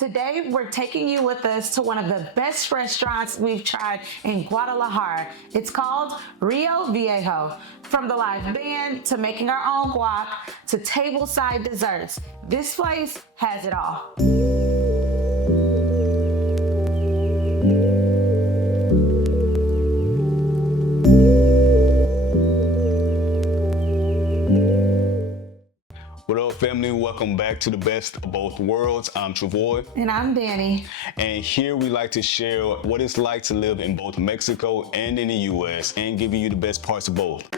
Today, we're taking you with us to one of the best restaurants we've tried in Guadalajara. It's called Rio Viejo. From the live band to making our own guac to tableside desserts, this place has it all. What up, family? Welcome back to the best of both worlds. I'm Travoy. And I'm Danny. And here we like to share what it's like to live in both Mexico and in the US and giving you the best parts of both.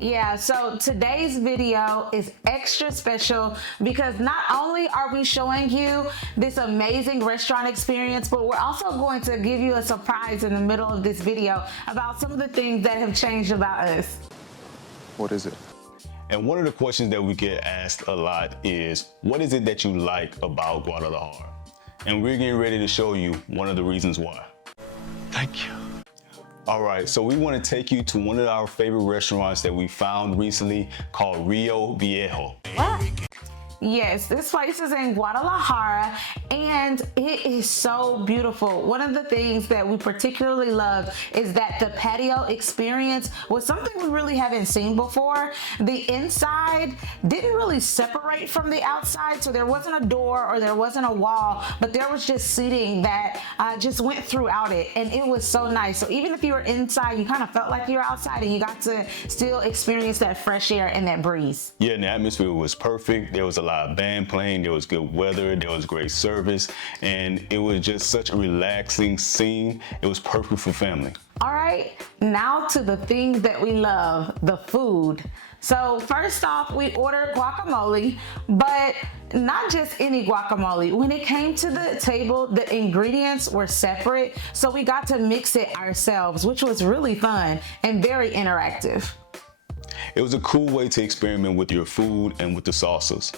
Yeah, so today's video is extra special because not only are we showing you this amazing restaurant experience, but we're also going to give you a surprise in the middle of this video about some of the things that have changed about us. What is it? And one of the questions that we get asked a lot is, what is it that you like about Guadalajara? And we're getting ready to show you one of the reasons why. Thank you. All right, so we want to take you to one of our favorite restaurants that we found recently called Rio Viejo. What? Yes, this place is in Guadalajara and it is so beautiful. One of the things that we particularly love is that the patio experience was something we really haven't seen before. The inside didn't really separate from the outside, so there wasn't a door or there wasn't a wall, but there was just seating that just went throughout it, and it was so nice. So even if you were inside, you kind of felt like you were outside and you got to still experience that fresh air and that breeze. Yeah, and the atmosphere was perfect. There was a lot of band playing, there was good weather, there was great service, and it was just such a relaxing scene. It was perfect for family. All right, now to the things that we love, the food. So first off, we ordered guacamole, but not just any guacamole. When it came to the table, the ingredients were separate, so we got to mix it ourselves, which was really fun and very interactive. It was a cool way to experiment with your food and with the salsas.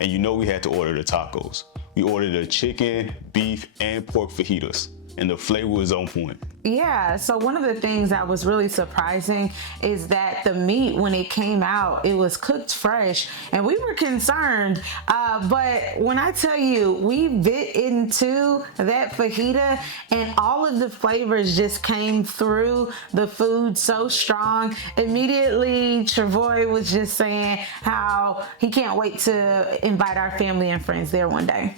And you know we had to order the tacos. We ordered the chicken, beef, and pork fajitas, and the flavor was on point. Yeah, so one of the things that was really surprising is that the meat, when it came out, it was cooked fresh, and we were concerned, but when I tell you, we bit into that fajita and all of the flavors just came through the food so strong. Immediately, Travoy was just saying how he can't wait to invite our family and friends there one day.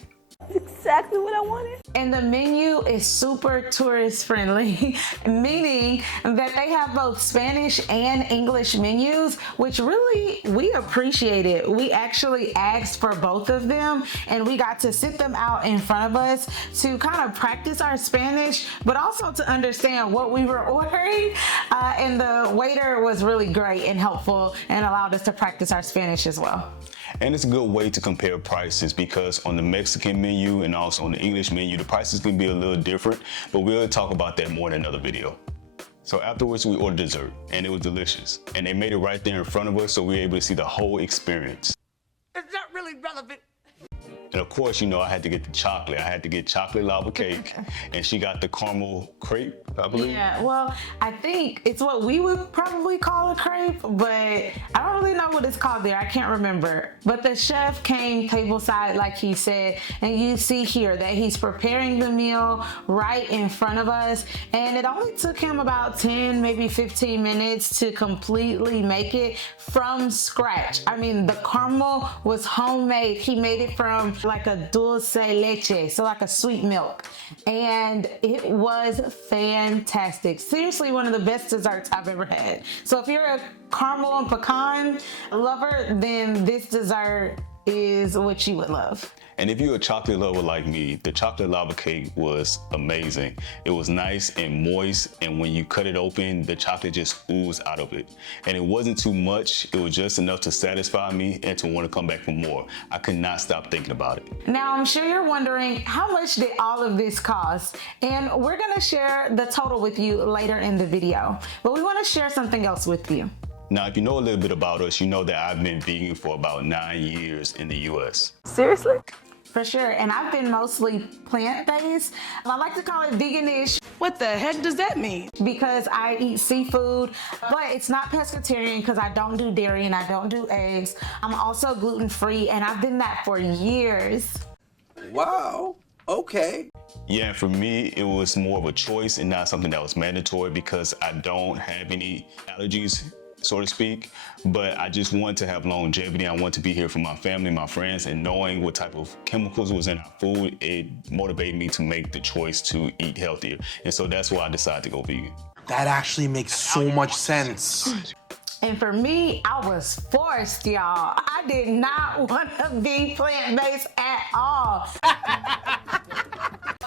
Exactly what I wanted. And the menu is super tourist friendly, meaning that they have both Spanish and English menus, which really we appreciated. We actually asked for both of them and we got to sit them out in front of us to kind of practice our Spanish, but also to understand what we were ordering. And the waiter was really great and helpful and allowed us to practice our Spanish as well. And it's a good way to compare prices because on the Mexican menu and also on the English menu, the prices can be a little different, but we'll talk about that more in another video. So afterwards, we ordered dessert and it was delicious. And they made it right there in front of us, so we were able to see the whole experience. Is that really relevant? And of course, you know, I had to get the chocolate. I had to get chocolate lava cake, and she got the caramel crepe, I believe. Yeah, well, I think it's what we would probably call a crepe, but I don't really know what it's called there. I can't remember. But the chef came tableside, like he said, and you see here that he's preparing the meal right in front of us. And it only took him about 10, maybe 15 minutes to completely make it from scratch. I mean, the caramel was homemade. He made it from like a dulce leche, so like a sweet milk, and it was fantastic. Seriously, one of the best desserts I've ever had. So if you're a caramel and pecan lover, then this dessert is what you would love. And if you're a chocolate lover like me, the chocolate lava cake was amazing. It was nice and moist, and when you cut it open, the chocolate just oozed out of it. And it wasn't too much, it was just enough to satisfy me and to want to come back for more. I could not stop thinking about it. Now, I'm sure you're wondering, how much did all of this cost? And we're gonna share the total with you later in the video, but we wanna share something else with you. Now, if you know a little bit about us, you know that I've been vegan for about 9 years in the US. Seriously? For sure, and I've been mostly plant-based. I like to call it veganish. What the heck does that mean? Because I eat seafood, but it's not pescatarian because I don't do dairy and I don't do eggs. I'm also gluten-free, and I've been that for years. Wow. Okay. Yeah, and for me, it was more of a choice and not something that was mandatory because I don't have any allergies, so to speak. But I just want to have longevity. I want to be here for my family, my friends, and knowing what type of chemicals was in our food, it motivated me to make the choice to eat healthier. And so that's why I decided to go vegan. That actually makes so much sense. And for me, I was forced, y'all. I did not want to be plant-based at all.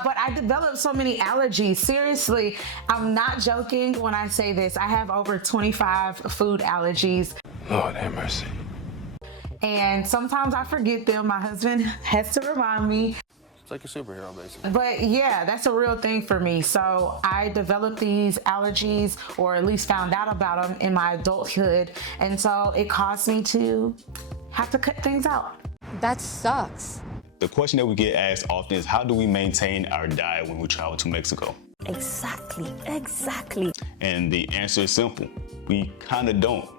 But I developed so many allergies. Seriously, I'm not joking when I say this. I have over 25 food allergies. Lord have mercy. And sometimes I forget them. My husband has to remind me. It's like a superhero, basically. But yeah, that's a real thing for me. So I developed these allergies, or at least found out about them in my adulthood. And so it caused me to have to cut things out. That sucks. The question that we get asked often is, how do we maintain our diet when we travel to Mexico? Exactly. And the answer is simple. We kind of don't.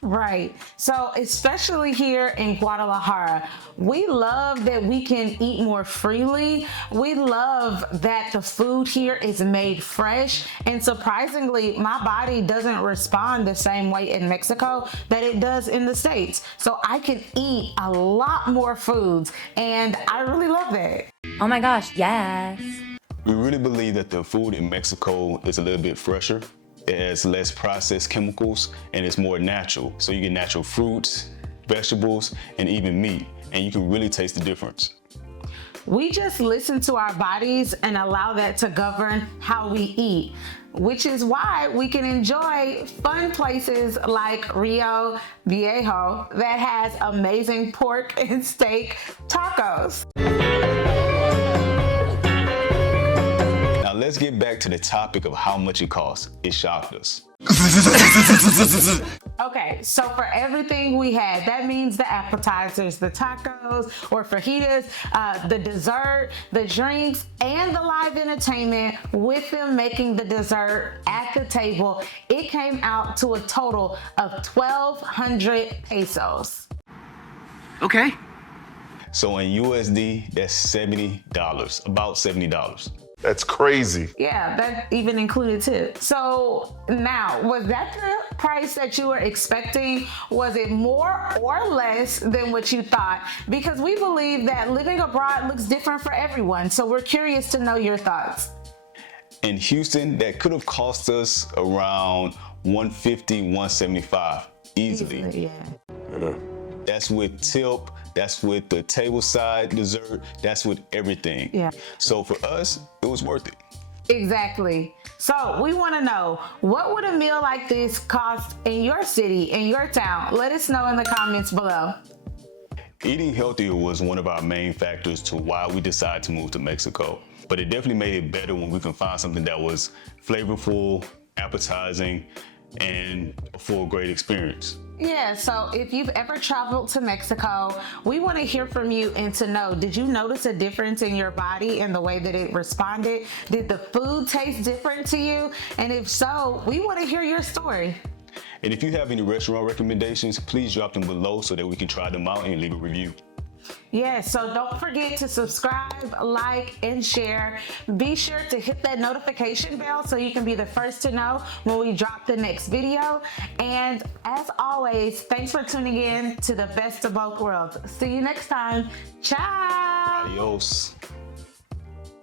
Right. So especially here in Guadalajara, we love that we can eat more freely. We love that the food here is made fresh. And surprisingly, my body doesn't respond the same way in Mexico that it does in the States. So I can eat a lot more foods, and I really love that. Oh my gosh, yes. We really believe that the food in Mexico is a little bit fresher. It has less processed chemicals and it's more natural. So you get natural fruits, vegetables, and even meat, and you can really taste the difference. We just listen to our bodies and allow that to govern how we eat, which is why we can enjoy fun places like Rio Viejo that has amazing pork and steak tacos. Now let's get back to the topic of how much it costs. It shocked us. Okay, so for everything we had, that means the appetizers, the tacos or fajitas, the dessert, the drinks, and the live entertainment with them making the dessert at the table, it came out to a total of 1,200 pesos. Okay. So in USD, that's $70, about $70. That's crazy. Yeah, that even included tips. So now, was that the price that you were expecting? Was it more or less than what you thought? Because we believe that living abroad looks different for everyone. So we're curious to know your thoughts. In Houston, that could have cost us around $150, $175 easily. Yeah. That's with tip, that's with the table side dessert, that's with everything. Yeah. So for us, it was worth it. Exactly. So we want to know, what would a meal like this cost in your city, in your town? Let us know in the comments below. Eating healthier was one of our main factors to why we decided to move to Mexico. But it definitely made it better when we can find something that was flavorful, appetizing, and a full great experience. Yeah, so if you've ever traveled to Mexico, we want to hear from you and to know, did you notice a difference in your body and the way that it responded? Did the food taste different to you? And if so, we want to hear your story. And if you have any restaurant recommendations, please drop them below so that we can try them out and leave a review. Yeah, so don't forget to subscribe, like, and share. Be sure to hit that notification bell so you can be the first to know when we drop the next video. And as always, thanks for tuning in to the best of both worlds. See you next time. Ciao. Adios.